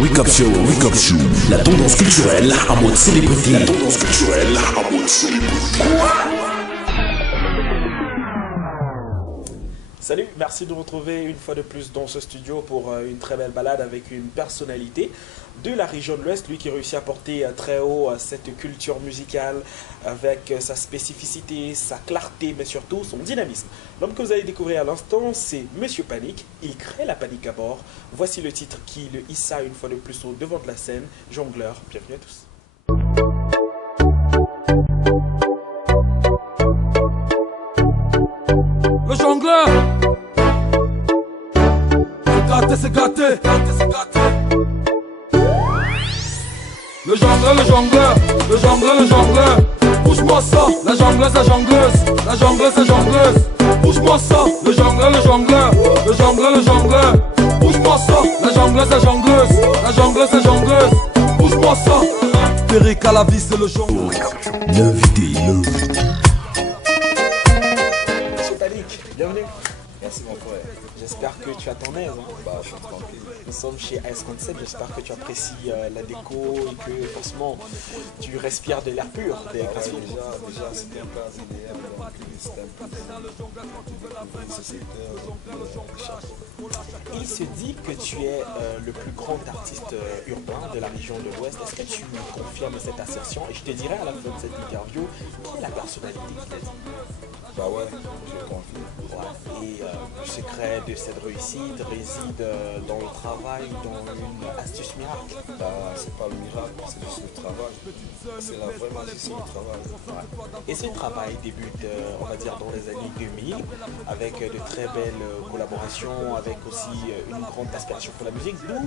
Wake Up Show, Wake Up Show. La tendance culturelle en mode célébrité. La tendance culturelle en mode célébrité. Salut, merci de vous retrouver une fois de plus dans ce studio pour une très belle balade avec une personnalité de la région de l'Ouest, lui qui réussit à porter très haut cette culture musicale avec sa spécificité, sa clarté, mais surtout son dynamisme. L'homme que vous allez découvrir à l'instant, c'est Monsieur Panic. Il crée la panique à bord. Voici le titre qui le hissa une fois de plus au devant de la scène. Jongleur, bienvenue à tous. Le jongleur, c'est gâté, c'est gâté. Le jongleur, le jongleur, le jongleur, le jongleur. Bouge-moi ça, la jongleuse, la jongleuse, la jongleuse, la jongleuse. Bouge-moi ça, le jongleur, le jongleur, le jongleur, le jongleur. Bouge-moi ça, la jongleuse, la jongleuse, la jongleuse, la jongleuse. Bouge-moi ça. Péric à la vie, c'est le jongleur. L'invité, Monsieur Panic, bienvenue. Merci mon frère. J'espère que tu as ton aise. Bah, je suis tranquille. Nous sommes chez AS Concept, j'espère que tu apprécies la déco et que forcément tu respires de l'air pur des Grassfield. Déjà c'était un cas idéal, donc c'était un peu une société Il se dit que tu es le plus grand artiste urbain de la région de l'Ouest. Est-ce que tu me confirmes cette assertion? Et je te dirai à la fin de cette interview qui est la personnalité qui t'a dit. Bah ouais, je confie. Ouais. Et le secret de cette réussite réside dans le travail, dans une astuce miracle. Bah, c'est pas le miracle, c'est juste le travail. C'est la vraie magie, c'est le travail. Ouais. Et ce travail débute, on va dire, dans les années 2000, avec de très belles collaborations, avec aussi une grande aspiration pour la musique. D'où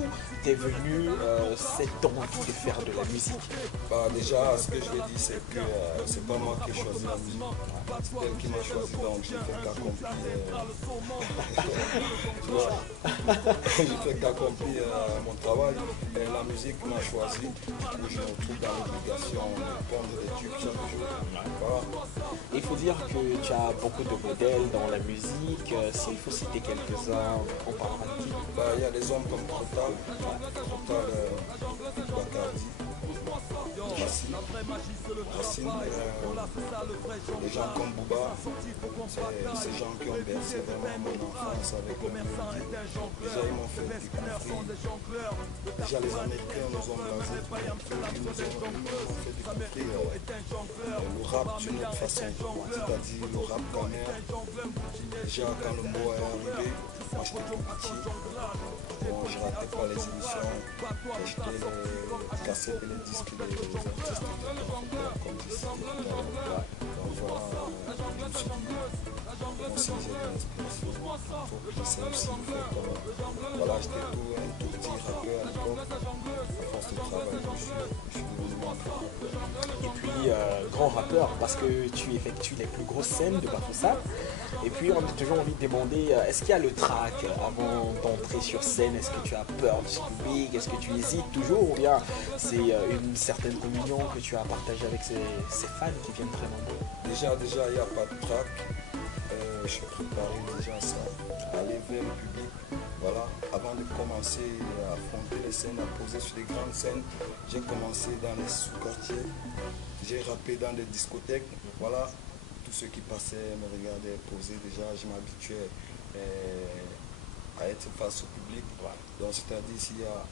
t'es venu cette envie de faire de la musique? Bah déjà, ce que je vais dire, c'est que c'est pas moi qui ai choisi la musique. C'est elle qui m'a choisi, donc j'ai fait qu'accomplir. J'ai fait qu'accomplir mon travail. Et la musique m'a choisi. Du coup, je me retrouve dans l'obligation de prendre des tubes chaque jour. Voilà. Il faut dire que tu as beaucoup de modèles dans la musique. S'il faut citer quelques-uns, on parlera de qui? Bah, il y a des hommes comme Total, Bacardi, Racine, des gens comme Booba, c'est ces gens qui ont bercé vraiment mon enfance avec leur mélodie. Déjà, ils m'ont fait découvrir. Déjà, les Américains nous ont basé, ils nous ont fait découvrir le rap d'une autre façon, c'est-à-dire le rap caner. Déjà, quand le mot est arrivé, moi j'étais tout petit. Bon, je ratais pas les émissions, j'achetais les cassettes et les disques des artistes comme ici. Donc voilà, je me suis dit, moi aussi j'ai de l'inspiration, il faut que j'essaie aussi de faire comme. Voilà, j'étais un tout petit rappeur à l'époque. À force de travail, je suis devenu un grand rappeur. Et puis, grand rappeur, parce que tu effectues les plus grosses scènes de Bafoussam. Et puis, on a toujours envie de demander, est-ce qu'il y a le trac avant d'entrer sur scène? Est-ce que tu as peur du public? Est-ce que tu hésites toujours? Ou bien c'est une certaine communion que tu as partagée avec ces fans qui viennent vraiment de... Déjà, il n'y a pas de trac. Je préparais déjà ça, aller vers le public. Voilà, avant de commencer à affronter les scènes, à poser sur les grandes scènes, j'ai commencé dans les sous-quartiers, j'ai rappé dans des discothèques. Voilà, tous ceux qui passaient me regardaient poser. Déjà, je m'habituais à être face au public. Donc, c'est-à-dire s'il y a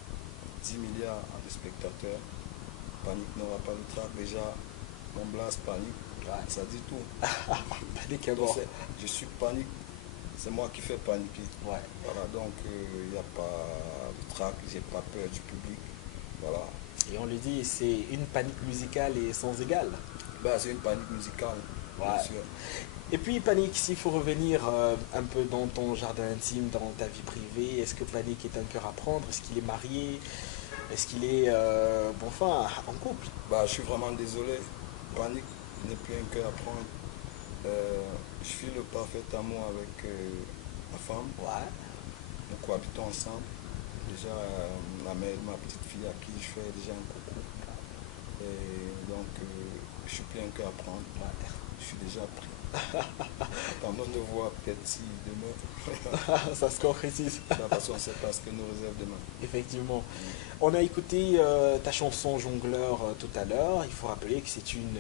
10 milliards de spectateurs, Panic n'aura pas le trac. Déjà, mon blast Panic. Ça dit tout. Panic à bord. Je suis Panic, c'est moi qui fais paniquer. Ouais. Voilà, donc il n'y a pas de trac, j'ai pas peur du public. Voilà. Et on le dit, c'est une panique musicale et sans égale. Ben, c'est une panique musicale, bien sûr. Et puis Panic, s'il faut revenir un peu dans ton jardin intime, dans ta vie privée, est-ce que Panic est un cœur à prendre? Est-ce qu'il est marié? Est-ce qu'il est, en couple? Bah, je suis vraiment désolé. Panic n'est plus un cœur à prendre. Je suis le parfait amour avec ma femme. Ouais. Nous cohabitons ensemble. Déjà, la mère de ma petite fille à qui je fais déjà un coucou. Et donc, je suis plus un cœur à prendre. Ouais. Je suis déjà pris. Attendons de voir peut-être si demain. Ça se concrétise. De toute façon, on ne sait pas ce que nous réserve demain. Effectivement. On a écouté ta chanson Jongleur tout à l'heure. Il faut rappeler que c'est une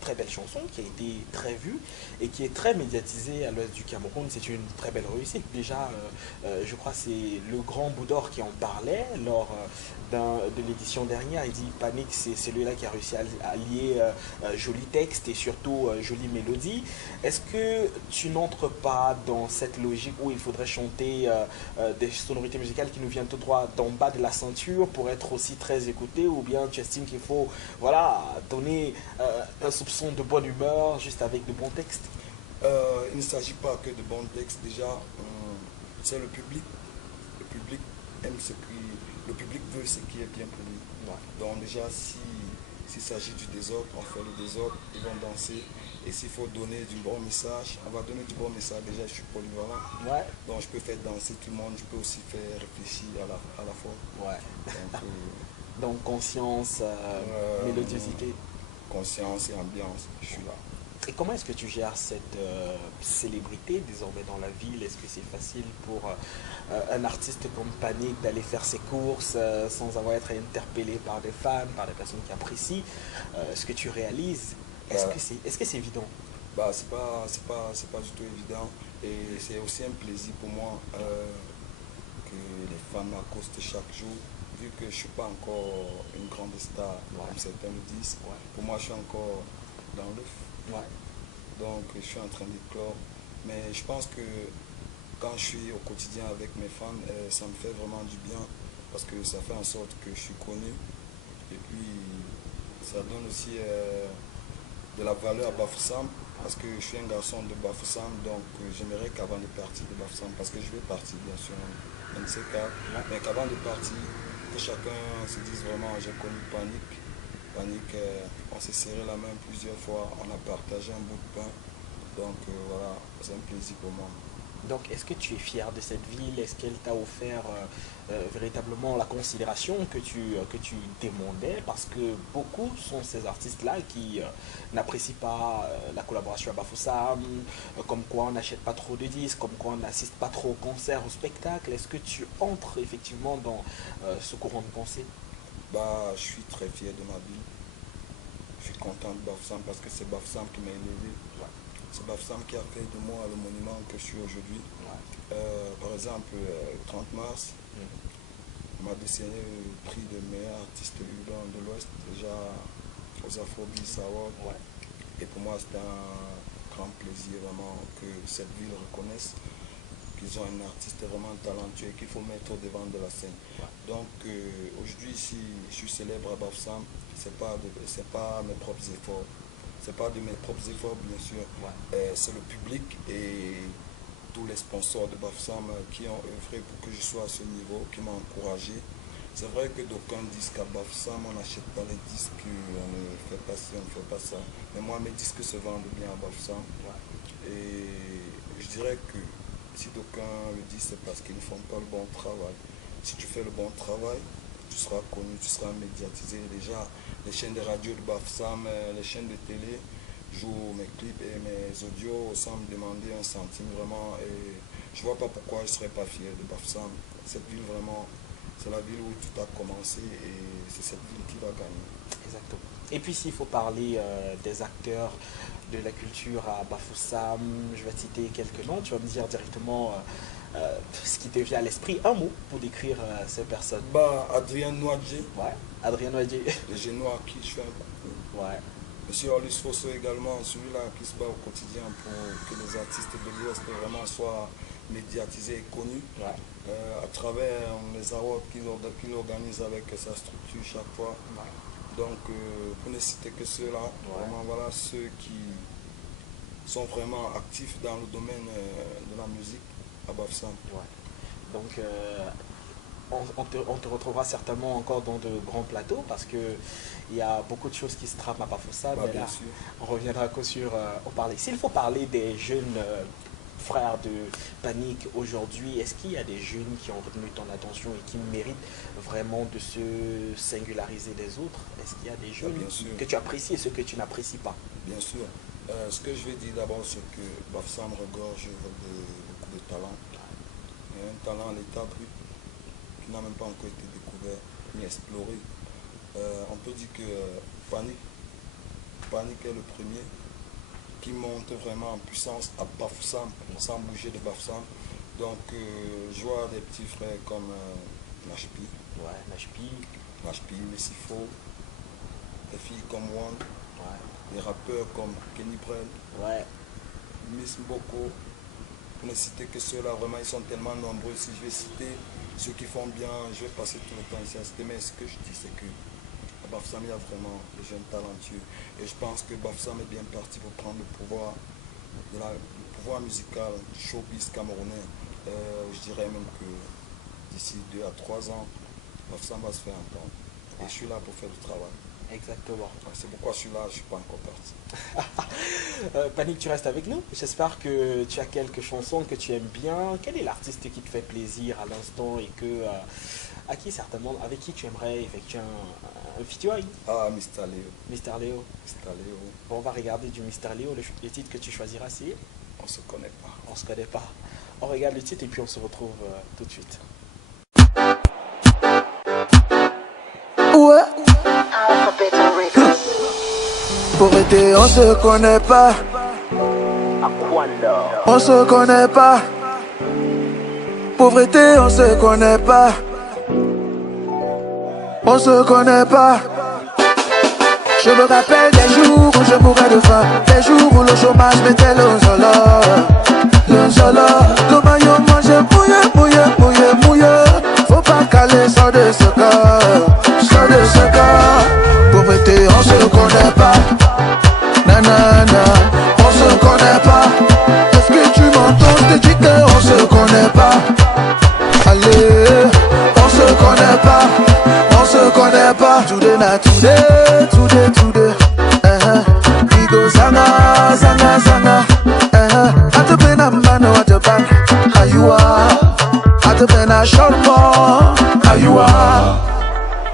très belle chanson qui a été très vue et qui est très médiatisée à l'ouest du Cameroun. C'est une très belle réussite. Déjà, je crois que c'est le Grand Boudor qui en parlait lors de l'édition dernière. Il dit Panique, c'est celui-là qui a réussi à allier joli texte et surtout jolie mélodie. Est-ce que tu n'entres pas dans cette logique où il faudrait chanter des sonorités musicales qui nous viennent tout droit d'en bas de la ceinture pour être aussi très écouté, ou bien tu estimes qu'il faut voilà, donner un soupçon de bonne humeur juste avec de bons textes? Il ne s'agit pas que de bons textes. Déjà, c'est le public. Le public aime ce qui... Le public veut ce qui est bien pour lui. Ouais. Donc déjà, s'il s'agit du désordre, on fait le désordre, ils vont danser. Et s'il faut donner du bon message, on va donner du bon message. Déjà, je suis polyvalent. Ouais. Donc je peux faire danser tout le monde, je peux aussi faire réfléchir à la fois. Ouais. Donc, Donc conscience, mélodiosité. conscience et ambiance, je suis là. Et comment est-ce que tu gères cette célébrité désormais dans la ville? Est-ce que c'est facile pour un artiste comme Panique d'aller faire ses courses sans avoir à être interpellé par des fans, par des personnes qui apprécient ce que tu réalises? Est-ce que c'est évident? Bah, c'est pas du tout évident. Et c'est aussi un plaisir pour moi que les fans m'accostent chaque jour. Vu que je ne suis pas encore une grande star, comme certains me disent, pour moi je suis encore dans l'œuf. Ouais. Donc je suis en train d'éclore. Mais je pense que quand je suis au quotidien avec mes fans, ça me fait vraiment du bien parce que ça fait en sorte que je suis connu. Et puis ça donne aussi de la valeur à Bafoussam parce que je suis un garçon de Bafoussam, donc j'aimerais qu'avant de partir de Bafoussam, parce que je vais partir bien sûr, un de ces cas, mais qu'avant de partir, que chacun se dise vraiment j'ai connu Panique. Panique, on s'est serré la main plusieurs fois, on a partagé un bout de pain, donc voilà, c'est un plaisir pour moi. Donc, est-ce que tu es fier de cette ville? Est-ce qu'elle t'a offert véritablement la considération que tu demandais? Parce que beaucoup sont ces artistes-là qui n'apprécient pas la collaboration à Bafoussam, comme quoi on n'achète pas trop de disques, comme quoi on n'assiste pas trop aux concerts, aux spectacles. Est-ce que tu entres effectivement dans ce courant de pensée? Bah, je suis très fier de ma ville. Je suis content de Bafoussam parce que c'est Bafoussam qui m'a élevé. C'est Bafoussam qui a fait de moi le monument que je suis aujourd'hui. Par exemple, le 30 mars, on m'a décerné le prix de meilleur artiste urbain de l'Ouest, déjà aux Afrobeats Awards. Et pour moi, c'est un grand plaisir vraiment que cette ville reconnaisse qu'ils ont un artiste vraiment talentueux et qu'il faut mettre au devant de la scène. Donc aujourd'hui, si je suis célèbre à Bafoussam, c'est pas mes propres efforts. C'est pas de mes propres efforts, bien sûr. C'est le public et tous les sponsors de Bafoussam qui ont œuvré pour que je sois à ce niveau, qui m'ont encouragé. C'est vrai que d'aucuns disent qu'à Bafoussam, on n'achète pas les disques, on ne fait pas ci, on ne fait pas ça. Mais moi, mes disques se vendent bien à Bafoussam. Et je dirais que si d'aucuns le disent, c'est parce qu'ils ne font pas le bon travail. Si tu fais le bon travail, tu seras connu, tu seras médiatisé. Déjà, les chaînes de radio de Bafoussam, les chaînes de télé jouent mes clips et mes audios sans me demander un centime vraiment. Et je ne vois pas pourquoi je ne serais pas fier de Bafoussam. Cette ville vraiment, c'est la ville où tout a commencé et c'est cette ville qui va gagner. Exactement. Et puis s'il faut parler des acteurs de la culture à Bafoussam, je vais te citer quelques noms, tu vas me dire directement ce qui te vient à l'esprit, un mot pour décrire ces personnes. Bah, Adrien Noadjé. Ouais, Adrien Noadjé. Le génie à qui je fais un coucou. Ouais. Monsieur Orlus Fosso également, celui-là qui se bat au quotidien pour que les artistes de l'Ouest vraiment soient médiatisés et connus. À travers les awards qu'il organise avec sa structure chaque fois. Donc, pour ne citer que ceux-là, vraiment voilà ceux qui sont vraiment actifs dans le domaine de la musique à Bafoussam. Donc, on te retrouvera certainement encore dans de grands plateaux parce qu'il y a beaucoup de choses qui se trament à Bafoussam. Mais là, on reviendra qu'au sur en parler. S'il faut parler des jeunes frères de Panique aujourd'hui, est-ce qu'il y a des jeunes qui ont retenu ton attention et qui méritent vraiment de se singulariser des autres? Est-ce qu'il y a des jeunes que tu apprécies et ceux que tu n'apprécies pas? Bien sûr. Ce que je vais dire d'abord, c'est que Bafoussam regorge de beaucoup de talents. Il y a un talent à l'état brut qui n'a même pas encore été découvert ni exploré. On peut dire que Panic est le premier qui monte vraiment en puissance à Bafoussam, sans bouger de Bafoussam. Donc je vois des petits frères comme Nashpi, Messifo, des filles comme One, des rappeurs comme Kenny Brel, Miss Mboko, pour ne citer que ceux-là, vraiment ils sont tellement nombreux. Si je vais citer ceux qui font bien, je vais passer tout le temps ici à citer, mais ce que je dis c'est que à Bafoussam il y a vraiment des jeunes talentueux et je pense que Bafoussam est bien parti pour prendre le pouvoir musical du showbiz camerounais. Je dirais même que d'ici 2 à 3 ans, Bafoussam va se faire entendre. Et je suis là pour faire du travail. Exactement. C'est pourquoi je suis là, je ne suis pas encore parti. Panic, tu restes avec nous. J'espère que tu as quelques chansons que tu aimes bien. Quel est l'artiste qui te fait plaisir à l'instant et à qui certainement, avec qui tu aimerais effectuer un featuring? Ah, Mr. Léo. Mr. Léo. Bon, on va regarder du Mr. Léo. Le titre que tu choisiras, c'est On se connaît pas. On se connaît pas. On regarde le titre et puis on se retrouve tout de suite. Ouais. Pauvreté, on se connaît pas. On se connaît pas. Pauvreté, on se connaît pas. On se connaît pas. Je me rappelle des jours où je mourais de faim, des jours où le chômage mettait le solo. Le maillot mangeait mouillé. Faut pas caler ça de ce corps. Pauvreté, on se connaît pas. Nanana, on se connaît pas. Est-ce que tu m'entends? Je te dis qu'on se connaît pas. Allez, on se connaît pas. Today na today. We go zanga. At the pen a man at the bank. How you are? At the pen a short more. How you are?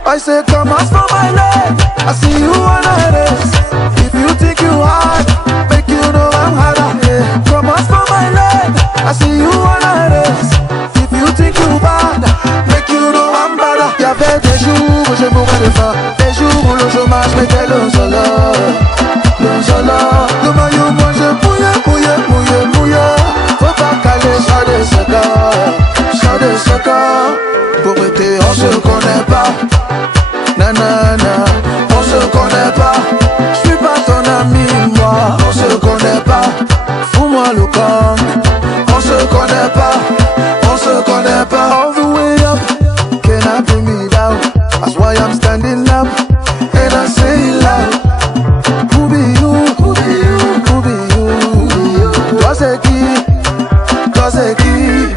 I say come ask for my leg. I see you on a race. If you think you hard, make you know I'm harder. Yeah. Come ask for my leg. I see you on a race. If you think you bad, make you know I'm better. Y'avait des jours où je mourais de faim, des jours où le chômage mettait le solo. Le maillot moi je mouillé. Faut pas caler ça de ce corps. Pauvreté, on se connaît pas. Nanana, on se connaît pas. Je suis pas ton ami, moi. On se connaît pas. Fous-moi le camp. On se connaît pas. All the way up, cannot bring me down. That's why I'm standing up and I say it loud. Who be you? Toi c'est qui?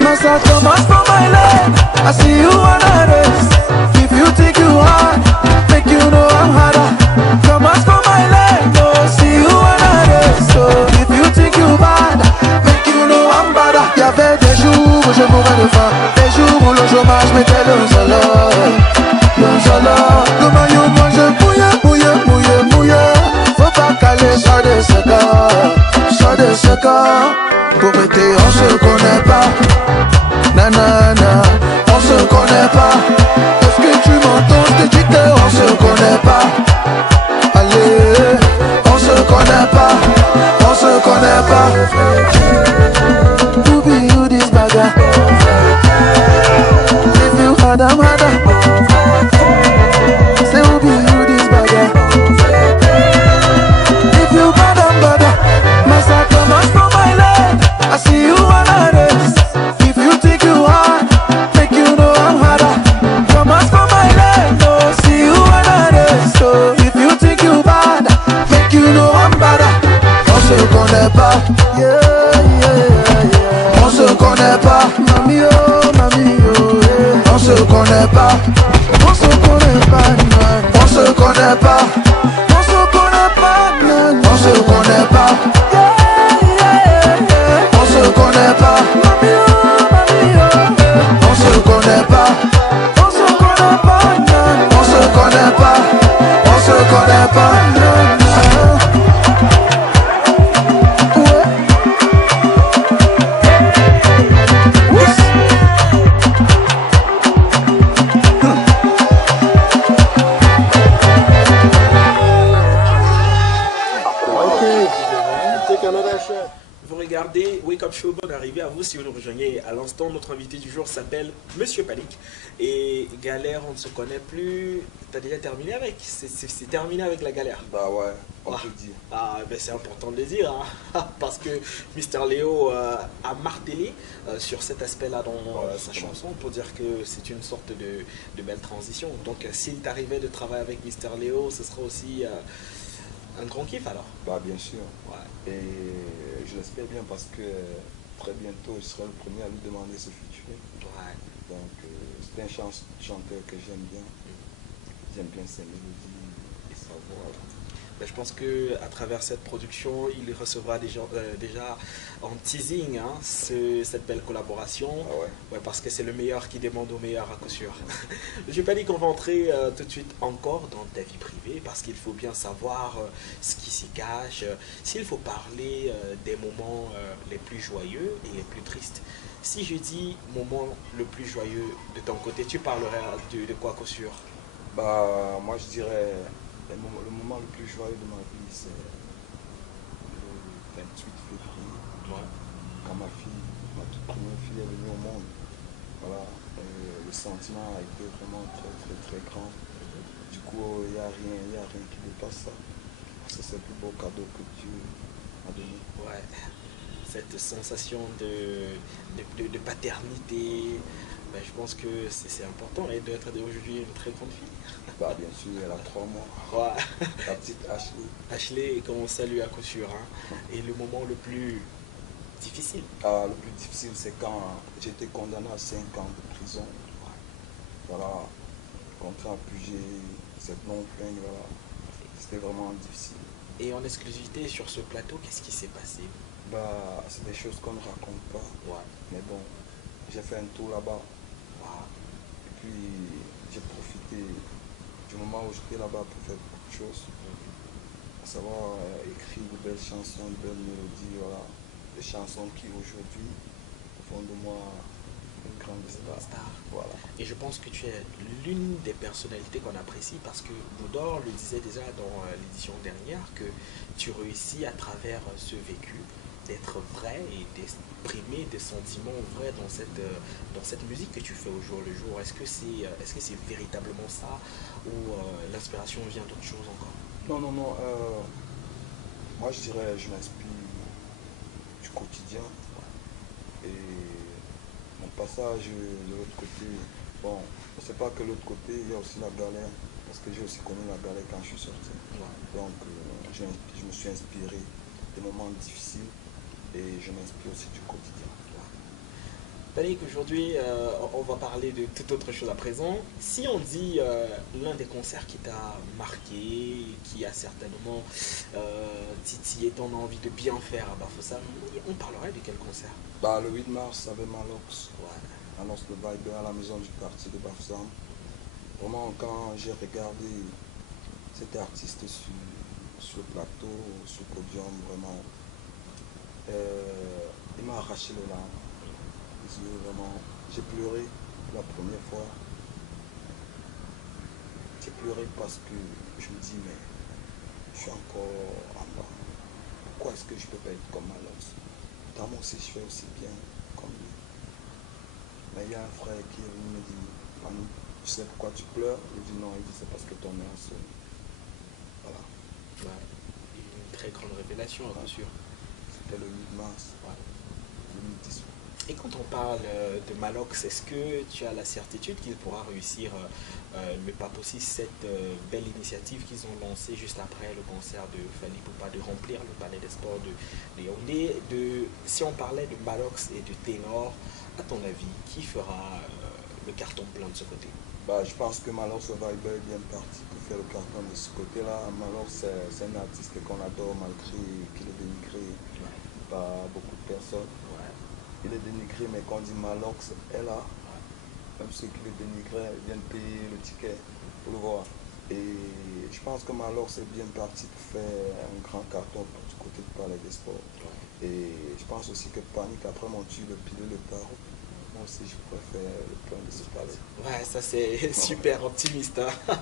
Massa come ask for my leg. I see you on a race. If you think you hard, make you know I'm harder. Come ask for my leg. No, see you on a race. So if you think you bad, make you know I'm better. Y'avait des jours où je mourais de faim, des jours où le chômage mettait le solo. Le maillot moi je mouillé. Faut pas caler ça de ce corps. Pauvreté, on se connaît pas. Nanana, on se connaît pas. Est-ce que tu m'entends? Je te dis qu'on se connaît pas. Allez, on se connaît pas. Who be you this bagger? If you had a mother, say who be you this bagger? If you bad, massa come ask for my leg. I see you on a race. If you think you hard, make you know I'm harder. Come ask for my leg. No, see you on a race. So if you think you bad, make you know I'm better. On se connaît pas. Yeah. On se connaît pas. Mami oh, yeah. On se connaît pas. On se connaît pas. On se connaît pas. On se connaît pas. On se connaît pas. On se connaît pas. regardez Wake Up Show, bonne arrivée à vous si vous nous rejoignez à l'instant. Notre invité du jour s'appelle Monsieur Panic. Et Galère, on ne se connaît plus. T'as déjà terminé avec? C'est terminé avec la galère. Bah ouais, on Ah. peut dire. Ah, ben c'est important de le dire, hein. Parce que Mister Léo a martelé sur cet aspect-là dans sa chanson pour dire que c'est une sorte de belle transition. Donc s'il t'arrivait de travailler avec Mister Léo, ce sera aussi un grand kiff alors. Bah bien sûr. Ouais. Et je l'espère bien parce que très bientôt, je serai le premier à lui demander ce featuring. Ouais. Donc c'est un chanteur que j'aime bien. J'aime bien ses mélodies et sa voix. Ben, je pense que à travers cette production, il recevra déjà en teasing hein, cette belle collaboration. Ah ouais. Ouais, parce que c'est le meilleur qui demande au meilleur à coup sûr. Je n'ai pas dit qu'on va entrer tout de suite encore dans ta vie privée parce qu'il faut bien savoir ce qui s'y cache. S'il faut parler des moments les plus joyeux et les plus tristes. Si je dis moment le plus joyeux de ton côté, tu parlerais de quoi à coup sûr? Bah moi je dirais le moment le plus joyeux de ma vie c'est le 28 février. Ouais. Quand ma toute première fille est venue au monde. Voilà, le sentiment a été vraiment très grand. Du coup, il n'y a rien qui dépasse ça. Parce que c'est le plus beau cadeau que Dieu m'a donné. Ouais. Cette sensation de paternité, ben, je pense que c'est important et d'être aujourd'hui une très grande fille. Bah bien sûr, elle a 3 mois. Ouais. La petite Ashley. Ashley, comme on salue à coup sûr. Hein. Et le moment le plus difficile. Ah, le plus difficile, c'est quand j'ai été condamné à 5 ans de prison. Voilà, contrat à Puget, cette longue peine, voilà. C'était vraiment difficile. Et en exclusivité sur ce plateau, qu'est-ce qui s'est passé? Bah, c'est des choses qu'on ne raconte pas. Ouais. Mais bon, j'ai fait un tour là-bas. Wow. Et puis, j'ai profité du moment où j'étais là-bas pour faire beaucoup de choses. À savoir écrire de belles chansons, de belles mélodies, voilà. Des chansons qui aujourd'hui font de moi une grande star. Voilà. Et je pense que tu es l'une des personnalités qu'on apprécie parce que Moudor le disait déjà dans l'édition dernière que tu réussis à travers ce vécu d'être vrai et d'exprimer des sentiments vrais dans cette musique que tu fais au jour le jour. Est-ce que c'est véritablement ça ou l'inspiration vient d'autre chose encore? Non. Moi, je dirais, je m'inspire du quotidien. Et mon passage de l'autre côté, bon, c'est pas que l'autre côté, il y a aussi la galère. Parce que j'ai aussi connu la galère quand je suis sorti. Ouais. Donc, je me suis inspiré des moments difficiles. Et je m'inspire aussi du quotidien. Panic, aujourd'hui, on va parler de toute autre chose à présent. Si on dit l'un des concerts qui t'a marqué, qui a certainement titillé ton envie de bien faire à Bafoussam, on parlerait de quel concert? Bah, le 8 mars, avec Malox. Ouais. Malox le Viber à la maison du quartier de Bafoussam. Vraiment, quand j'ai regardé cet artiste sur le plateau, sur le podium, vraiment, il m'a arraché les larmes. Vraiment, j'ai pleuré pour la première fois. J'ai pleuré parce que je me dis, mais je suis encore en bas. Pourquoi est-ce que je ne peux pas être comme Malox? Dans mon aussi, je fais aussi bien comme lui. Mais il y a un frère qui est venu me dire, Manu, tu sais pourquoi tu pleures? Je dis non, il dit c'est parce que ton mère sonne. Voilà. Ouais. Une très grande révélation, bien sûr. C'était le 8 mars. Ouais. 2018. Et quand on parle de Malox, est-ce que tu as la certitude qu'il pourra réussir le pape aussi cette belle initiative qu'ils ont lancée juste après le concert de Fally Ipupa de remplir le palais des sports de Yaoundé? Si on parlait de Malox et de Ténor, à ton avis, qui fera le carton plein de ce côté? Bah, je pense que Malox Viber est bien parti pour faire le carton de ce côté-là. Malox, c'est un artiste qu'on adore malgré qu'il est dénigré par beaucoup de personnes. Ouais. Il est dénigré, mais quand on dit Malox est là, même ceux qui le dénigraient viennent payer le ticket pour le voir. Et je pense que Malox est bien parti pour faire un grand carton du côté du Palais des Sports. Ouais. Et je pense aussi que Panic, après mon tube, le pile le tarot, aussi, je pourrais faire le plein de ce palais. Ouais, ça c'est super optimiste, hein.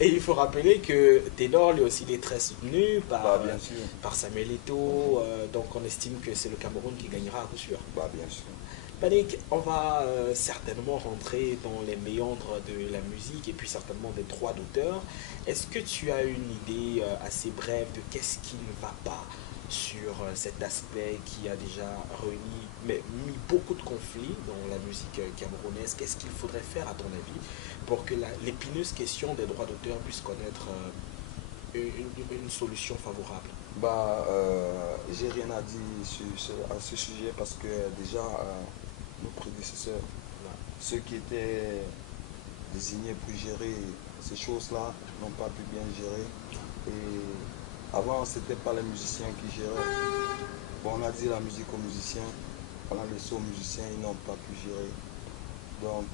Et il faut rappeler que Ténor, lui aussi, il est très soutenu Bien sûr. par Samuel Eto'o. Donc on estime que c'est le Cameroun qui gagnera à coup sûr. Bien sûr. Panic, on va certainement rentrer dans les méandres de la musique et puis certainement des droits d'auteur. Est-ce que tu as une idée assez brève de qu'est-ce qui ne va pas sur cet aspect qui a déjà mis beaucoup de conflits dans la musique camerounaise? Qu'est-ce qu'il faudrait faire à ton avis pour que l'épineuse question des droits d'auteur puisse connaître une solution favorable? J'ai rien à dire à ce sujet parce que déjà nos prédécesseurs, ceux qui étaient désignés pour gérer ces choses-là, n'ont pas pu bien gérer. Et avant, ce n'était pas les musiciens qui géraient. Bon, on a dit la musique aux musiciens, on a laissé aux musiciens, ils n'ont pas pu gérer. Donc,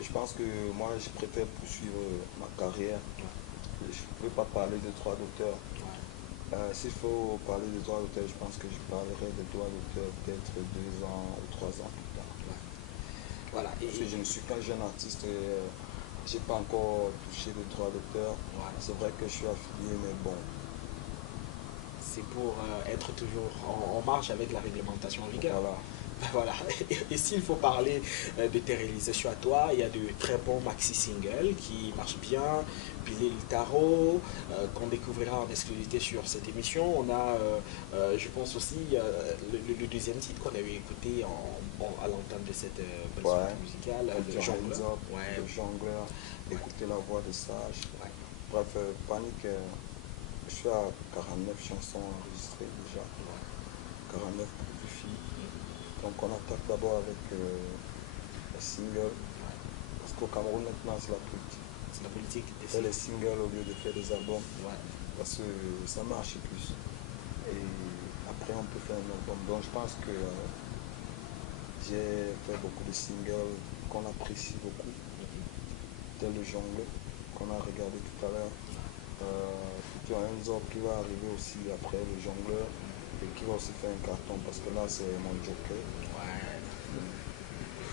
je pense que moi, je préfère poursuivre ma carrière. Je ne peux pas parler de droits d'auteur. S'il faut parler de droits d'auteur, je pense que je parlerai de droits d'auteur peut-être 2 ans ou 3 ans plus tard. Voilà. Parce que je ne suis pas jeune artiste, je n'ai pas encore touché de droits d'auteur. C'est vrai que je suis affilié, mais bon. C'est pour être toujours en marche avec la réglementation en vigueur. Voilà. Et s'il faut parler de tes réalisations à toi, il y a de très bons maxi-singles qui marchent bien. Pilé le tarot, qu'on découvrira en exclusivité sur cette émission. On a, je pense aussi, le deuxième titre qu'on avait écouté à l'entame de cette musicale, le jongleur. Le jongleur, écouter la voix des sages. Bref, Panic, je suis à 49 chansons enregistrées déjà. 49 pour les filles. Donc on attaque d'abord avec les singles. Parce qu'au Cameroun maintenant c'est la politique. C'est la politique. Faire les singles au lieu de faire des albums. Parce que ça marche plus. Et après on peut faire un album. Donc je pense que j'ai fait beaucoup de singles qu'on apprécie beaucoup. Tel le jongle qu'on a regardé tout à l'heure. Il y a un autre qui va arriver aussi après le jongleur et qui va aussi faire un carton parce que là c'est mon joker.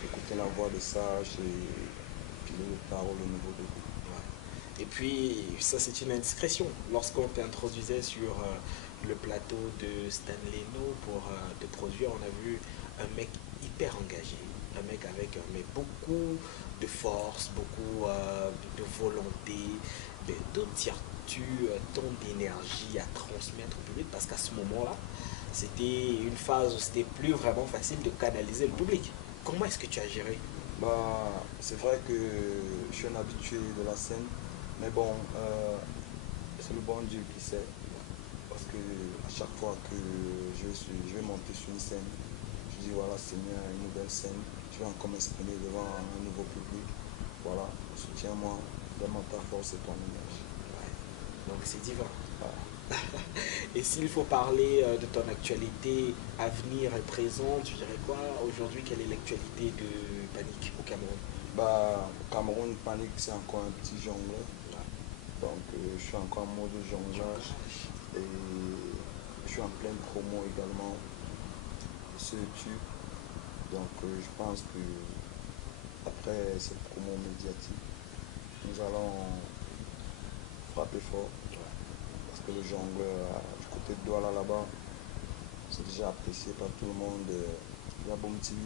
Écouter la voix des sages et piler le tarot, le niveau de goût. Et puis ça c'est une indiscrétion. Lorsqu'on t'introduisait sur le plateau de Stanley No pour te produire, on a vu un mec hyper engagé, un mec avec beaucoup de force, beaucoup de volonté. D'où tires-tu tant d'énergie à transmettre au public? Parce qu'à ce moment-là, c'était une phase où c'était plus vraiment facile de canaliser le public. Comment est-ce que tu as géré? C'est vrai que je suis un habitué de la scène, mais bon, c'est le bon Dieu qui sait. Parce que à chaque fois que je vais monter sur une scène, je dis voilà Seigneur, une nouvelle scène, je vais encore m'exprimer devant un nouveau public. Voilà, soutiens-moi, donne-moi ta force et ton énergie. Donc c'est divin. Et s'il faut parler de ton actualité à venir et présent, tu dirais quoi aujourd'hui? Quelle est l'actualité de Panic au Cameroun? Au Cameroun, Panic c'est encore un petit jongleur. Donc je suis encore en mode jonglage et je suis en pleine promo également sur YouTube. Donc je pense que après cette promo médiatique, nous allons frapper fort. Parce que le jongleur du côté de Douala là-bas, c'est déjà apprécié par tout le monde. Il y a Boom TV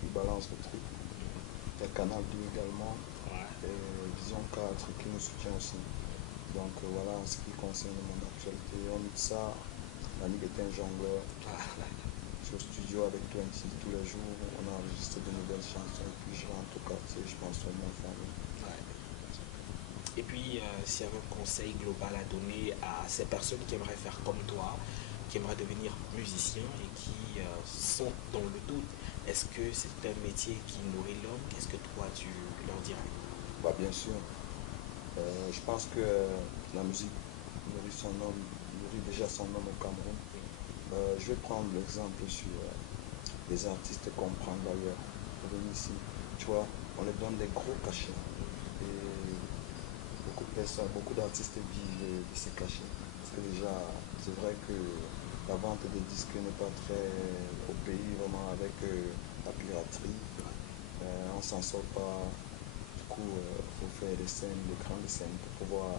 qui balance le truc. Il y a Canal 2 également. Et Vision 4 qui nous soutient aussi. Donc voilà en ce qui concerne mon actualité. On dit ça, Yannick est un jongleur. Je suis au studio avec 20 tous les jours. On a enregistré de nouvelles chansons. Et puis je rentre au quartier, je pense au mon famille. Et puis, s'il y avait un conseil global à donner à ces personnes qui aimeraient faire comme toi, qui aimeraient devenir musiciens et qui sont dans le doute, est-ce que c'est un métier qui nourrit l'homme? Qu'est-ce que toi, tu leur dirais? Bien sûr. Je pense que la musique nourrit déjà son homme au Cameroun. Je vais prendre l'exemple sur les artistes qu'on prend d'ailleurs. Pour venir ici, tu vois, on les donne des gros cachets. Et beaucoup d'artistes vivent de ces cachets. Parce que déjà, c'est vrai que la vente des disques n'est pas très au pays, vraiment avec la piraterie. On s'en sort pas. Du coup, il faut faire des scènes, des grandes scènes pour pouvoir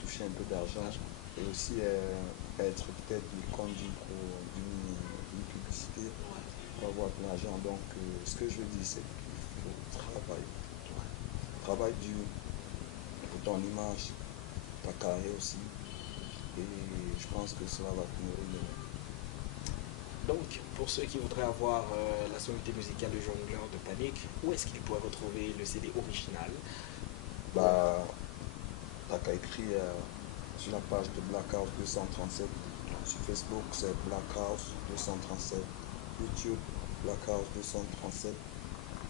toucher un peu d'argent et aussi être peut-être le conduit pour d'une publicité pour avoir de l'argent. Donc, ce que je veux dire, c'est qu'il faut travailler. Travail dur pour ton image, ta carrière aussi. Et je pense que cela va tenir le long. Donc, pour ceux qui voudraient avoir la sonorité musicale de Jongleur de Panic, où est-ce qu'ils pourraient retrouver le CD original? Bah, t'as qu'à écrire sur la page de Black House 237. Sur Facebook, c'est Black House 237. YouTube, Black House 237.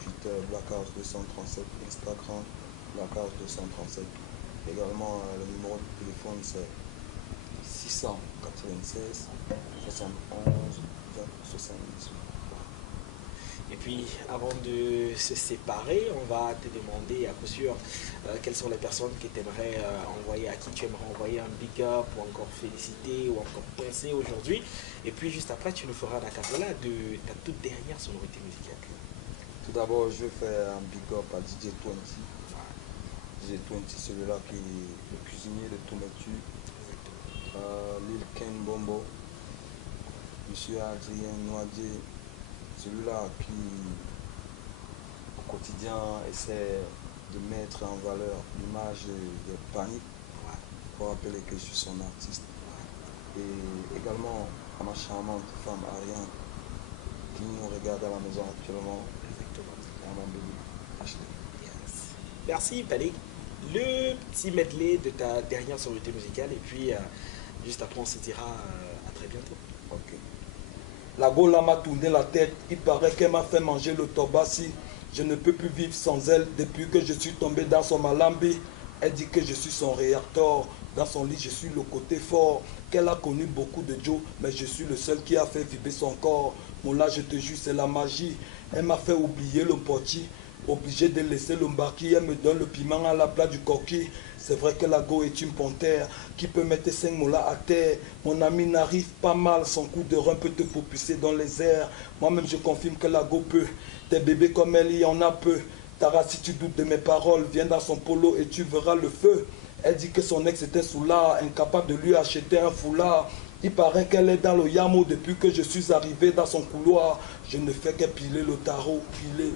Twitter, Black House 237. Instagram, Black House 237. Également, le numéro de téléphone, c'est 696 71 78. Et puis, avant de se séparer, on va te demander à coup sûr quelles sont les personnes que tu aimerais envoyer, à qui tu aimerais envoyer un big up ou encore féliciter ou encore penser aujourd'hui. Et puis, juste après, tu nous feras la cappella de ta toute dernière sonorité musicale. Tout d'abord, je vais faire un big up à DJ 20. DJ 20, celui-là qui est le cuisinier de tous mes tubes. Lil Ken Bombo, Monsieur Adrien Noadier, celui-là qui au quotidien essaie de mettre en valeur l'image de Panic pour rappeler que je suis son artiste. Et également à ma charmante femme Ariane qui nous regarde à la maison actuellement. À mon bébé HD. Yes. Merci Panic. Le petit medley de ta dernière sonorité musicale et puis juste après on se dira à très bientôt. Ok. La Gola m'a tourné la tête, il paraît qu'elle m'a fait manger le tobassi. Je ne peux plus vivre sans elle depuis que je suis tombé dans son malambi. Elle dit que je suis son réacteur, dans son lit je suis le côté fort. Qu'elle a connu beaucoup de Joe, mais je suis le seul qui a fait vibrer son corps. Mon là je te jure c'est la magie. Elle m'a fait oublier le portier. Obligé de laisser le mbaki, elle me donne le piment à la place du coquille. C'est vrai que la go est une panthère qui peut mettre 5 molas à terre. Mon ami n'arrive pas mal, son coup de rein peut te propulser dans les airs. Moi-même je confirme que la go peut. Des bébés comme elle, il y en a peu. Tara, si tu doutes de mes paroles, viens dans son polo et tu verras le feu. Elle dit que son ex était soulard, incapable de lui acheter un foulard. Il paraît qu'elle est dans le yamo depuis que je suis arrivé dans son couloir. Je ne fais que piler le tarot, piler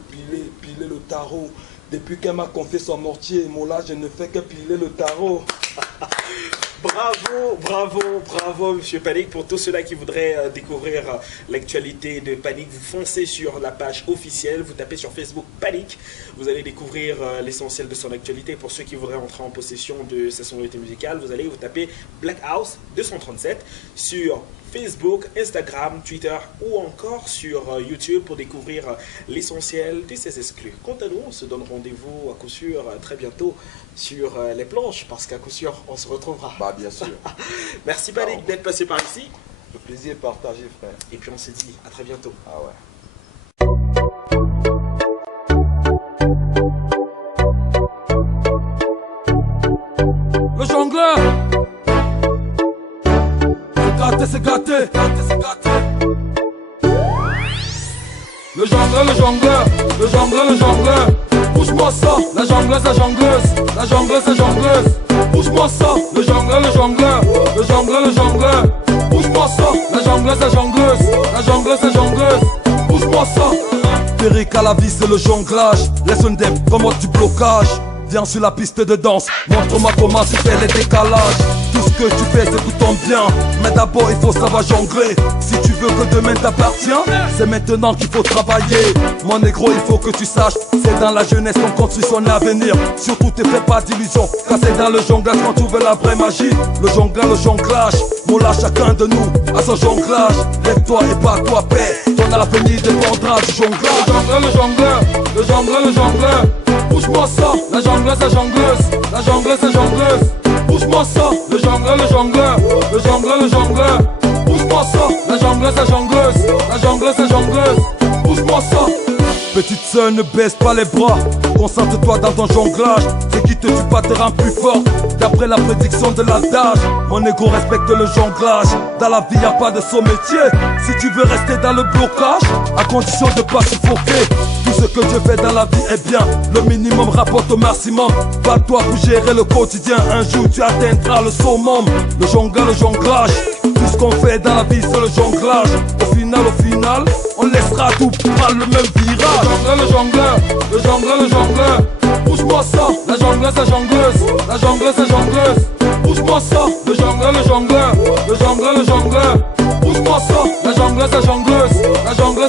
le tarot. Depuis qu'elle m'a confié son mortier, moi là, je ne fais que piler le tarot. Bravo, Monsieur Panic. Pour tous ceux-là qui voudraient découvrir l'actualité de Panic, vous foncez sur la page officielle, vous tapez sur Facebook Panic, vous allez découvrir l'essentiel de son actualité. Pour ceux qui voudraient entrer en possession de sa sonorité musicale, vous allez vous taper Black House 237 sur Facebook, Instagram, Twitter ou encore sur YouTube pour découvrir l'essentiel de ses exclus. Quant à nous, on se donne rendez-vous à coup sûr très bientôt sur les planches parce qu'à coup sûr, on se retrouvera. Bah bien sûr. Merci Panic d'être passé par ici. Le plaisir est partagé, frère. Et puis on se dit à très bientôt. Ah ouais. Le jongleur. C'est gâté. Le jongleur. Bouge-moi ça, la jongleuse. Bouge-moi ça, le jongleur. Bouge-moi ça, la jongleuse. Bouge-moi ça. Péric à la vie, c'est le jonglage. Laisse un dem, comme du blocage. Viens sur la piste de danse, montre-moi comment tu fais les décalages. Tout ce que tu fais c'est tout tombe bien, mais d'abord il faut savoir jongler. Si tu veux que demain t'appartient, c'est maintenant qu'il faut travailler. Mon négro, il faut que tu saches, c'est dans la jeunesse qu'on construit son avenir. Surtout te fais pas d'illusions, car c'est dans le jonglage qu'on trouve la vraie magie. Le jonglage, mon là chacun de nous à son jonglage. Lève-toi et bats-toi paix, ton avenir dépendra du jonglage. Le jongleur. Bouge-moi ça, la jongleuse. Bouge-moi ça, le jongleur. Bouge-moi ça, la jongleuse. Bouge-moi ça. petite sœur, ne baisse pas les bras. Concentre-toi dans ton jonglage. Ce qui te tue pas te rend plus fort. D'après la prédiction de l'adage, mon ego respecte le jonglage. Dans la vie y a pas de saut métier. Si tu veux rester dans le blocage, à condition de pas suffoquer. Tout ce que je fais dans la vie est bien. Le minimum rapporte au maximum. Bats-toi pour gérer le quotidien. Un jour tu atteindras le summum. Le jonglage. Tout ce qu'on fait dans la vie c'est le jonglage. Au final, on laissera tout pour prendre le même virage. Le jongleur. Pousse-moi ça, la jongleuse. Pousse-moi ça, le jongleur. Pousse-moi ça,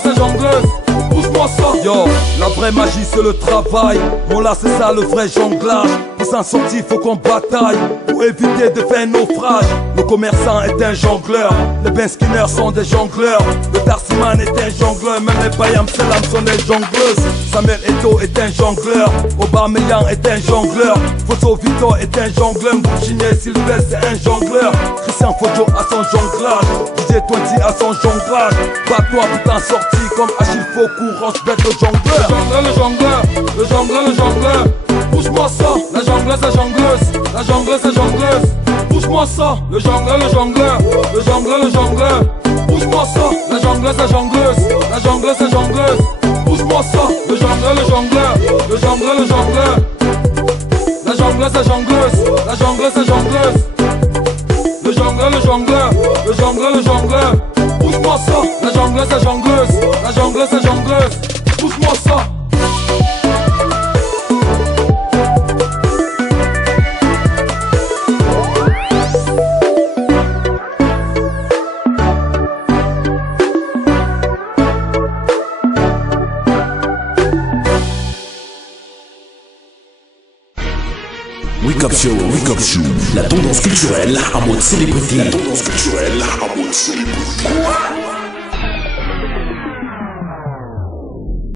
la jongleuse. Pousse-moi ça. Yo, la vraie magie c'est le travail. Bon là c'est ça le vrai jonglage. Pour s'en sortir faut qu'on bataille. Pour éviter de faire naufrage. Le commerçant est un jongleur. Les Ben Skinner sont des jongleurs. Le Darcyman est un jongleur. Même les Bayam Selam sont des jongleuses. Samuel Eto'o est un jongleur. Aubameyang est un jongleur. Fosso Vito est un jongleur. Bouchinier Sylvestre c'est un jongleur. Christian Fojo a son jonglage. DJ 20 a son jonglage. Bats-toi pour t'en sortir comme Achille Faucou, Roche Bête le jongleur. Le jongleur. Pousse-moi ça, la jongleuse. Pousse-moi ça, le jongleur. Pousse-moi ça, la jongleuse. Pousse-moi ça, le jongleur. La jongleuse. Le jongleur. Pousse-moi ça, la jongleuse. Pousse-moi ça. Wake Up Show, la tendance culturelle à mode célébrité.